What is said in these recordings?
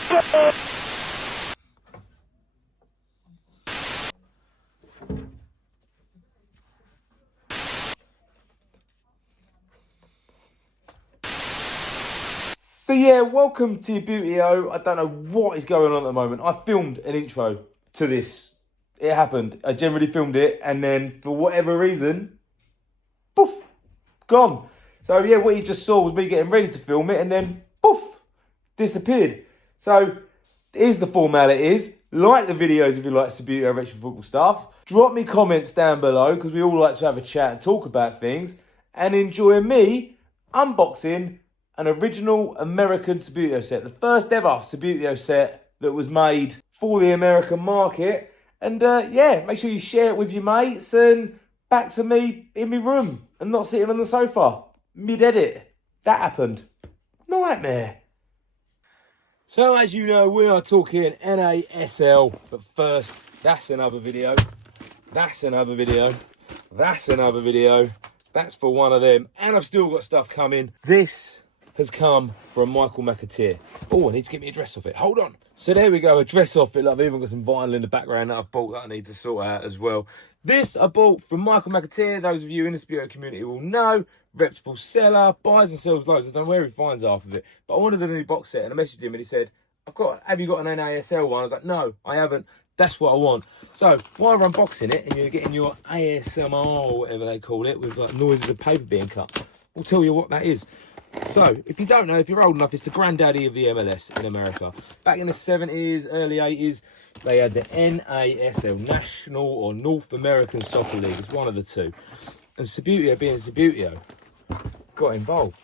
So yeah, welcome to Youbbuteo. I don't know what is going on at the moment. I filmed an intro to this. It happened. I generally filmed it, and then for whatever reason, poof, gone. So yeah, what you just saw was me getting ready to film it, and then poof, disappeared. So here's the format it is. Like the videos if you like Subbuteo retro football stuff. Drop me comments down below, because we all like to have a chat and talk about things. And enjoy me unboxing an original American Subbuteo set. The first ever Subbuteo set that was made for the American market. And yeah, make sure you share it with your mates, and back to me in my room and not sitting on the sofa mid-edit. That happened. Nightmare. So as you know, we are talking NASL, but first, that's another video. That's another video. That's another video. That's for one of them. And I've still got stuff coming. This has come from Michael McAteer. Oh, I need to get me a dress off it. Hold on. So there we go, a dress off it. I've even got some vinyl in the background that I've bought that I need to sort out as well. This I bought from Michael McAteer. Those of you in the Subbuteo community will know. Reputable seller, buys and sells loads. I don't know where he finds half of it. But I wanted a new box set, and I messaged him and he said, have you got an NASL one? I was like, no, I haven't. That's what I want. So while we're unboxing it and you're getting your ASMR or whatever they call it, with like noises of paper being cut, we'll tell you what that is. So if you don't know, if you're old enough, it's the granddaddy of the MLS in America. Back in the 70s, early 80s, they had the NASL, National or North American Soccer League. It's one of the two. And Subbuteo, being Subbuteo, got involved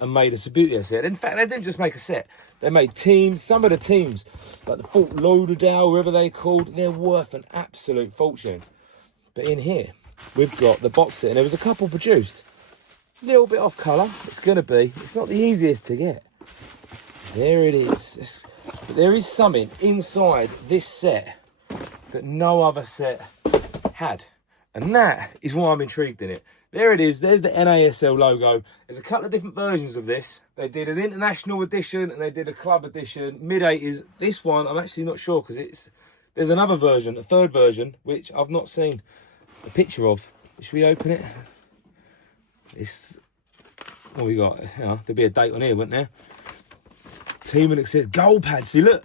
and made a Subbuteo set. In fact, they didn't just make a set. They made teams. Some of the teams, like the Fort Lauderdale, wherever they're called, they're worth an absolute fortune. But in here, we've got the box set, and there was a couple produced. A little bit off colour. It's going to be. It's not the easiest to get. There it is. But there is something inside this set that no other set had. And that is why I'm intrigued in it. There it is. There's the NASL logo. There's a couple of different versions of this. They did an international edition and they did a club edition, mid-80s. This one, I'm actually not sure, because there's another version, a third version, which I've not seen a picture of. Should we open it? It's, what we got? There'd be a date on here, wouldn't there? Team and access, goal pad. See, look,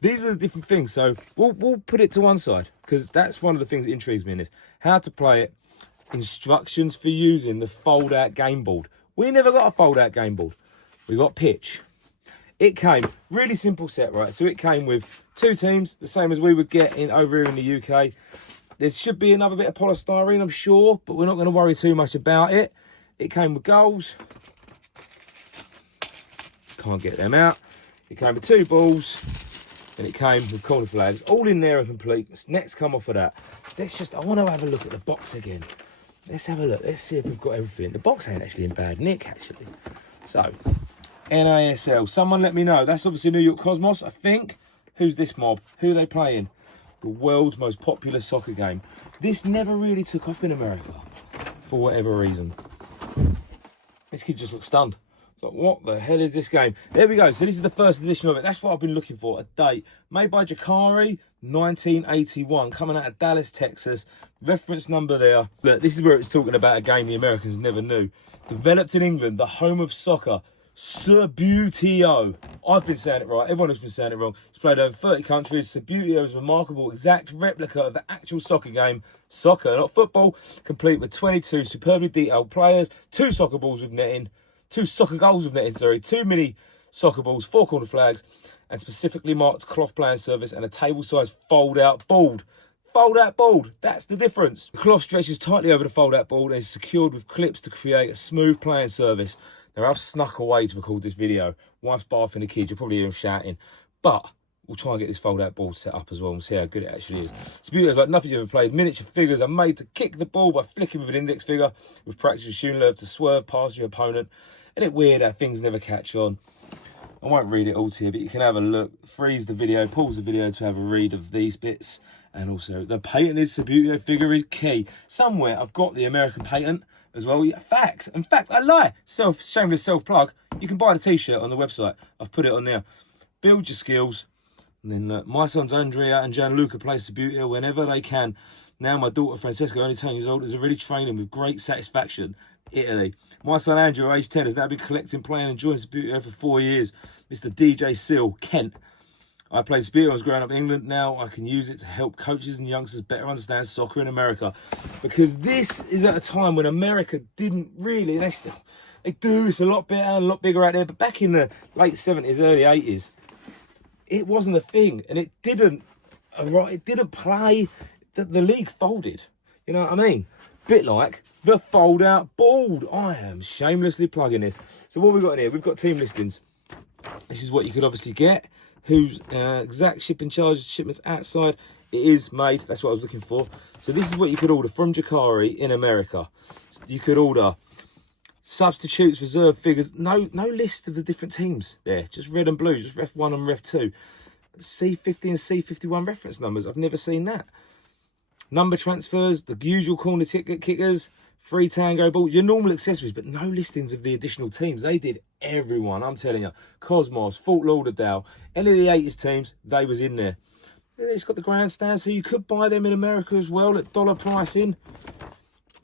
these are the different things. So we'll put it to one side, because that's one of the things that intrigues me in this. How to play it, instructions for using the fold-out game board. We never got a fold-out game board. We got pitch. It came, really simple set, right? So it came with two teams, the same as we would get over here in the UK. There should be another bit of polystyrene, I'm sure, but we're not going to worry too much about it. It came with goals. Can't get them out. It came with two balls. And it came with corner flags. All in there and complete. Next come off of that. I want to have a look at the box again. Let's have a look. Let's see if we've got everything. The box ain't actually in bad nick, actually. So, NASL. Someone let me know. That's obviously New York Cosmos, I think. Who's this mob? Who are they playing? The world's most popular soccer game. This never really took off in America, for whatever reason. This kid just looks stunned. It's like, what the hell is this game? There we go. So this is the first edition of it. That's what I've been looking for. A date. Made by Jakari, 1981. Coming out of Dallas, Texas. Reference number there. Look, this is where it's talking about a game the Americans never knew. Developed in England, the home of soccer. Subbuteo. I've been saying it right. Everyone has been saying it wrong. It's played over 30 countries. Subbuteo is a remarkable, exact replica of the actual soccer game. Soccer, not football. Complete with 22 superbly detailed players. 2 soccer balls with netting. 2 soccer goals with netting, sorry. 2 mini soccer balls, 4 corner flags, and specifically marked cloth playing surface and a table-sized fold-out board. Fold-out board, that's the difference. The cloth stretches tightly over the fold-out board and is secured with clips to create a smooth playing surface. Now, I've snuck away to record this video. Wife's bathing the kids, you'll probably hear him shouting. But we'll try and get this fold-out board set up as well and see how good it actually is. Subbuteo is like nothing you've ever played. Miniature figures are made to kick the ball by flicking with an index finger, with practice with shooting love to swerve past your opponent. Isn't it weird how things never catch on? I won't read it all to you, but you can have a look. Freeze the video, pause the video to have a read of these bits. And also, the patented Subbuteo figure is key. Somewhere I've got the American patent as well. Yeah, fact. In fact, I lie. Shameless self-plug. You can buy the t-shirt on the website. I've put it on there. build your skills. And then my sons Andrea and Gianluca play Subbuteo whenever they can. Now my daughter Francesca, only 10 years old, is already training with great satisfaction. Italy. My son Andrew, age 10, has now been collecting, playing and enjoying Subbuteo for 4 years. Mr. DJ Seal, Kent. I played Subbuteo, I was growing up in England. Now I can use it to help coaches and youngsters better understand soccer in America. Because this is at a time when America didn't really, they do, it's a lot better and a lot bigger out there. But back in the late 70s, early 80s, it wasn't a thing. And it didn't play, the league folded. You know what I mean? Bit like the fold-out board. I am shamelessly plugging this. So what we've got in here, we've got team listings. This is what you could obviously get. Who's exact shipping charges, shipments outside. It is made. That's what I was looking for. So this is what you could order from Jakari in America. So you could order substitutes, reserve figures. No list of the different teams there. Just red and blue. Just Ref 1 and Ref 2. C50 and C51 reference numbers. I've never seen that. Number transfers, the usual corner ticket kickers, free tango balls, your normal accessories, but no listings of the additional teams. They did everyone, I'm telling you. Cosmos, Fort Lauderdale, any of the 80s teams, they was in there. It's got the grandstands, so you could buy them in America as well at dollar pricing.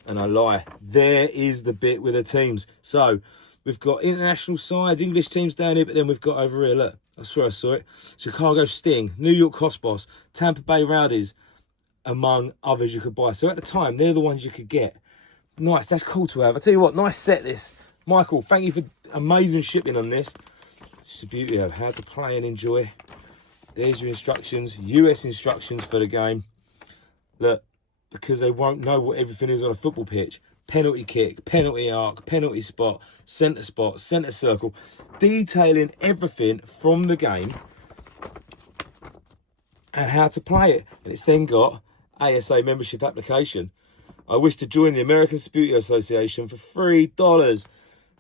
And I lie, there is the bit with the teams. So we've got international sides, English teams down here, but then we've got over here, look, I swear I saw it. Chicago Sting, New York Cosmos, Tampa Bay Rowdies, among others you could buy. So at the time, they're the ones you could get. Nice, that's cool to have. I tell you what, nice set this. Michael, thank you for amazing shipping on this. Subbuteo, how to play and enjoy. There's your instructions, US instructions for the game. Look, because they won't know what everything is on a football pitch. Penalty kick, penalty arc, penalty spot, centre circle. Detailing everything from the game and how to play it. And it's then got ASA membership application. I wish to join the American Subbuteo Association for $3.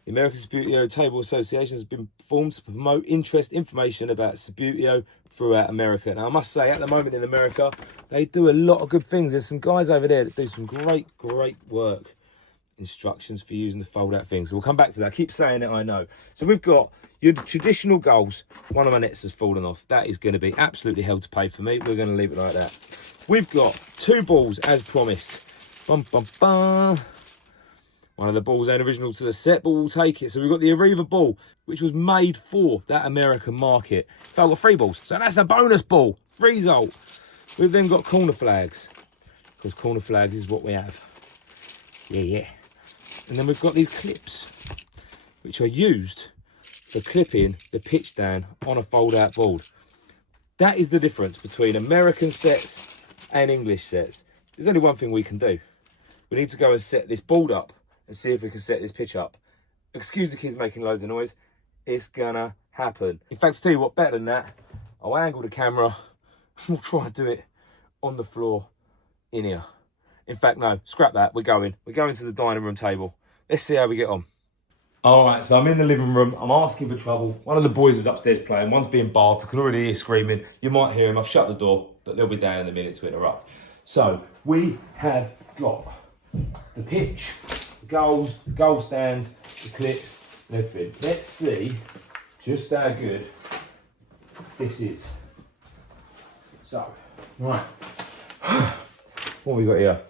The American Subbuteo Table Association has been formed to promote information about Subbuteo throughout America. Now, I must say, at the moment in America, they do a lot of good things. There's some guys over there that do some great work. Instructions for using the fold-out thing. So we'll come back to that. I keep saying it, I know. So we've got your traditional goals. One of my nets has fallen off. That is going to be absolutely hell to pay for me. We're going to leave it like that. We've got 2 balls as promised. Bum, bum, bum. One of the balls ain't original to the set, but we'll take it. So we've got the Arriva ball, which was made for that American market. So I've got 3 balls. So that's a bonus ball. 3 result. We've then got corner flags, because corner flags is what we have. Yeah. And then we've got these clips, which are used for clipping the pitch down on a fold-out board. That is the difference between American sets and English sets. There's only one thing we can do. We need to go and set this board up and see if we can set this pitch up. Excuse the kids making loads of noise. It's gonna happen. In fact, to tell you what, better than that, I'll angle the camera and we'll try and do it on the floor in here. In fact, no, scrap that. We're going to the dining room table. Let's see how we get on. All right, so I'm in the living room. I'm asking for trouble. One of the boys is upstairs playing. One's being barred. I can already hear screaming. You might hear him. I've shut the door, but they'll be down in a minute to interrupt. So we have got the pitch, the goals, the goal stands, the clips, and everything. Let's see just how good this is. So, right. What have we got here?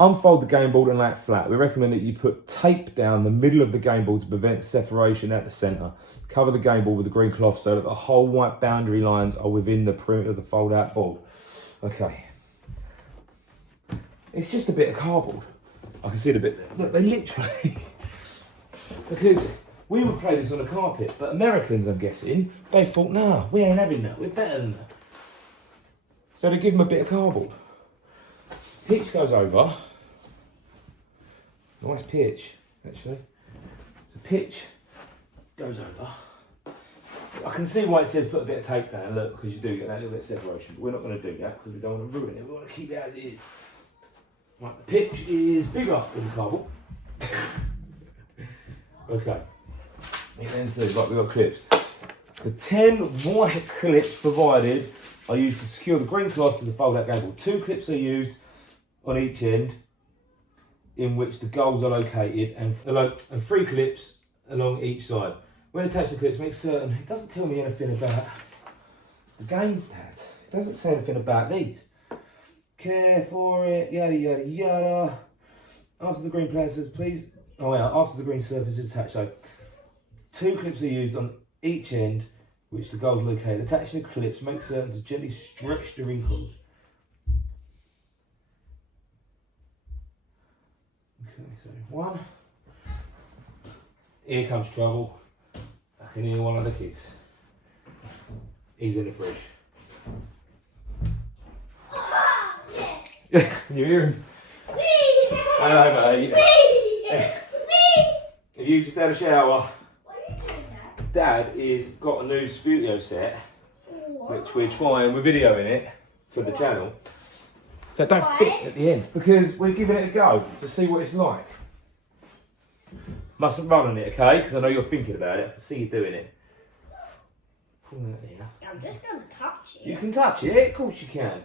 Unfold the game board and lay it flat. We recommend that you put tape down the middle of the game board to prevent separation at the centre. Cover the game board with a green cloth so that the whole white boundary lines are within the perimeter of the fold-out board. Okay. It's just a bit of cardboard. I can see the bit there. Look, they literally... because we would play this on a carpet, but Americans, I'm guessing, they thought, nah, we ain't having that. We're better than that. So they give them a bit of cardboard. Pitch goes over. Nice pitch, actually. The pitch goes over. I can see why it says put a bit of tape down, look, because you do get that little bit of separation. But we're not going to do that because we don't want to ruin it. We want to keep it as it is. Right, the pitch is bigger than the cardboard. Okay. It then says, right, we've got clips. The 10 white clips provided are used to secure the green cloth to the fold-out game board. 2 clips are used on each end in which the goals are located and 3 clips along each side. When attaching the clips, make certain, it doesn't tell me anything about the gamepad. It doesn't say anything about these. Care for it, yada yada yada. After the green player says please. Oh yeah, after the green surface is attached. So 2 clips are used on each end, which the goal is located. Attaching the clips makes certain to gently stretch the wrinkles. Okay, so 1. Here comes trouble. I can hear one of the kids. He's in the fridge. You hear him? Hello, mate. Have you just had a shower? What are you doing, Dad is got a new Subbuteo set, which we're videoing it for the channel. So it don't fit at the end because we're giving it a go to see what it's like. Mustn't run on it, okay? Because I know you're thinking about it. I can see you doing it. Pull that here. I'm just going to touch it. You can touch it, of course you can.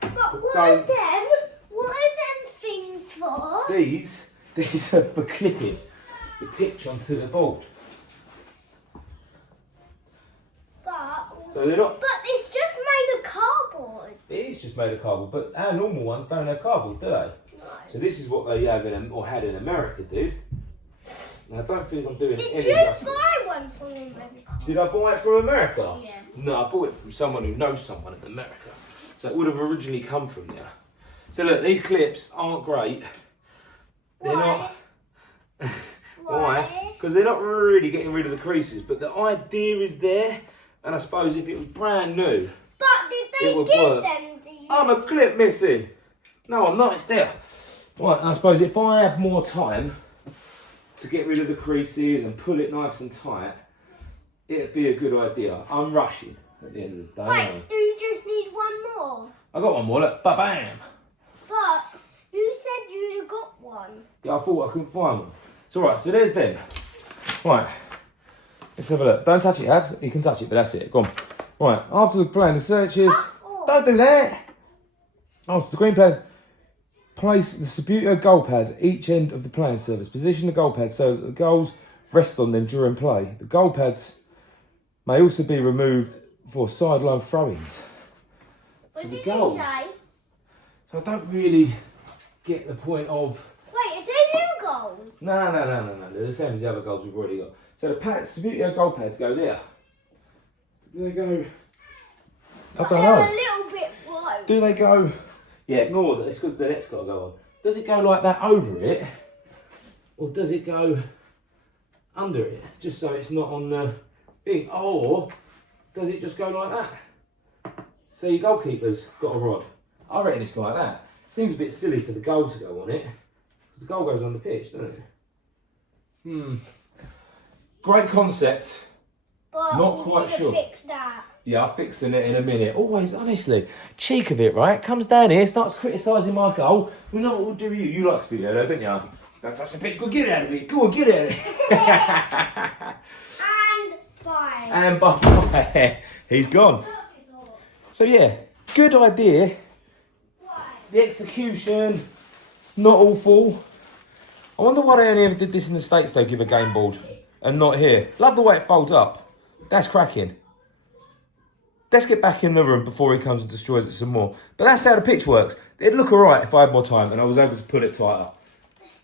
But what are them? What are them things for? These are for clipping the pitch onto the board. So they're not. But it's just made of cardboard. It is just made of cardboard, but our normal ones don't have cardboard, do they? No. So this is what they have or had in America, dude. And I don't think I'm doing any Did you justice. buy one from America? Did I buy it from America? Yeah. No, I bought it from someone who knows someone in America. So it would have originally come from there. So look, these clips aren't great. They're not. Why? Because they're not really getting rid of the creases, but the idea is there. And I suppose if it was brand new, But did they would give work. them to you? I'm a clip missing. No, I'm not. It's there. Right, and I suppose if I had more time to get rid of the creases and pull it nice and tight, it'd be a good idea. I'm rushing at the end of the day. Wait, do you just need one more? I got one more. Look, ba-bam. But you said you got one. Yeah, I thought I couldn't find one. It's all right. So there's them. Right. Let's have a look. Don't touch it, Ads. You can touch it, but that's it. Go on. Right. After the plan of searches. Don't do that. After the green pads, place the Subbuteo goal pads at each end of the playing surface. Position the goal pads so that the goals rest on them during play. The goal pads may also be removed for sideline throw-ins. What did goals. you say? So I don't really get the point of. Wait, are they new goals? No. They're the same as the other goals we've already got. So the Subbuteo goal pads go there. Do they go? I don't know. They're a little bit low. Do they go? Yeah, ignore that. It's because the net's got to go on. Does it go like that over it, or does it go under it, just so it's not on the thing? Or does it just go like that? So your goalkeeper's got a rod. I reckon it's like that. Seems a bit silly for the goal to go on it, because the goal goes on the pitch, doesn't it? Great concept. But Not we quite need to sure. fix that. Yeah, I'll fix it in a minute. Always, honestly, cheek of it, right? Comes down here, starts criticising my goal. We know what we'll do with you. You like Subbuteo, though, don't you? Don't touch the pitch. Go get out of it. Go on, get out of it. And bye. And bye. He's gone. So yeah, good idea. The execution, not awful. I wonder why they only ever did this in the States, though, give a game board, and not here. Love the way it folds up. That's cracking. Let's get back in the room before he comes and destroys it some more. But that's how the pitch works. It'd look all right if I had more time and I was able to pull it tighter.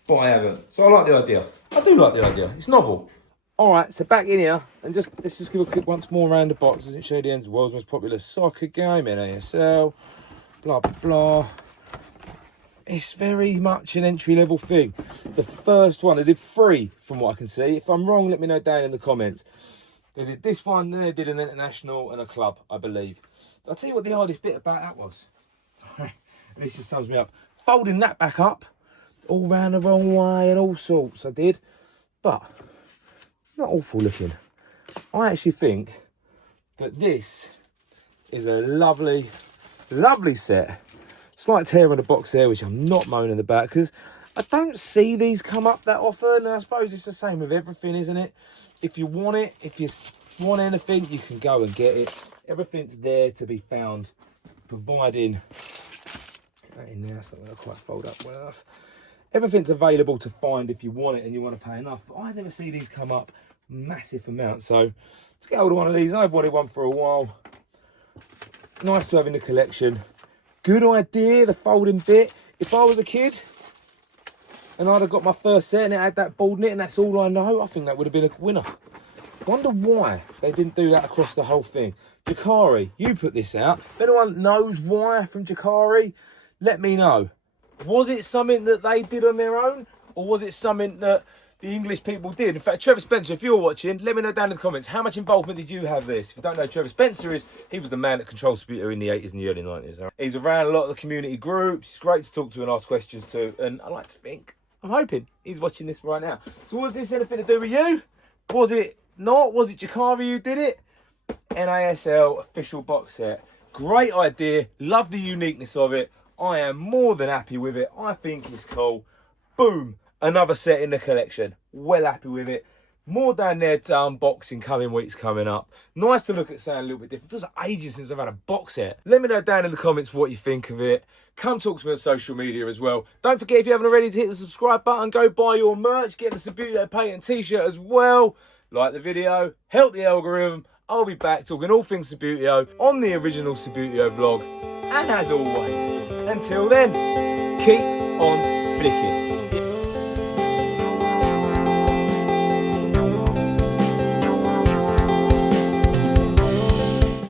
But I haven't. So I like the idea. I do like the idea. It's novel. All right, so back in here, and let's just give a quick once more around the box. Does it show the ends of the world's most popular soccer game, NASL, blah, blah, blah. It's very much an entry-level thing. The first one, they did 3 from what I can see. If I'm wrong, let me know down in the comments. They did this one, then they did an international and a club, I believe. I'll tell you what the hardest bit about that was. And this just sums me up. Folding that back up, all round the wrong way and all sorts, I did. But, not awful looking. I actually think that this is a lovely, lovely set. Slight tear on the box there, which I'm not moaning about, because I don't see these come up that often. And I suppose it's the same with everything, isn't it? If you want it, if you want anything, you can go and get it. Everything's there to be found, providing that in there, it's not going to quite fold up well enough. Everything's available to find if you want it and you want to pay enough. But I never see these come up massive amounts. So to get hold of one of these, I've wanted one for a while. Nice to have in the collection. Good idea, the folding bit. If I was a kid and I'd have got my first set and it had that bald knit and that's all I know, I think that would have been a winner. Wonder why they didn't do that across the whole thing. Jakari, you put this out. If anyone knows why from Jakari, let me know. Was it something that they did on their own, or was it something that the English people did? In fact, Trevor Spencer, if you're watching, let me know down in the comments, how much involvement did you have in this? If you don't know, Trevor Spencer he was the man that controlled Subbuteo in the 80s and the early 90s. He's around a lot of the community groups. He's great to talk to and ask questions to, and I like to think, I'm hoping he's watching this right now. So was this anything to do with you? Was it not? Was it Jakari who did it? NASL official box set. Great idea. Love the uniqueness of it. I am more than happy with it. I think it's cool. Boom. Another set in the collection. Well happy with it. More down there to unbox in coming weeks coming up. Nice to look at something a little bit different. It feels like ages since I've had a box set. Let me know down in the comments what you think of it. Come talk to me on social media as well. Don't forget, if you haven't already, to hit the subscribe button. Go buy your merch. Get the Subbuteo paint t-shirt as well. Like the video. Help the algorithm. I'll be back talking all things Subbuteo on the original Subbuteo vlog. And as always, until then, keep on flicking.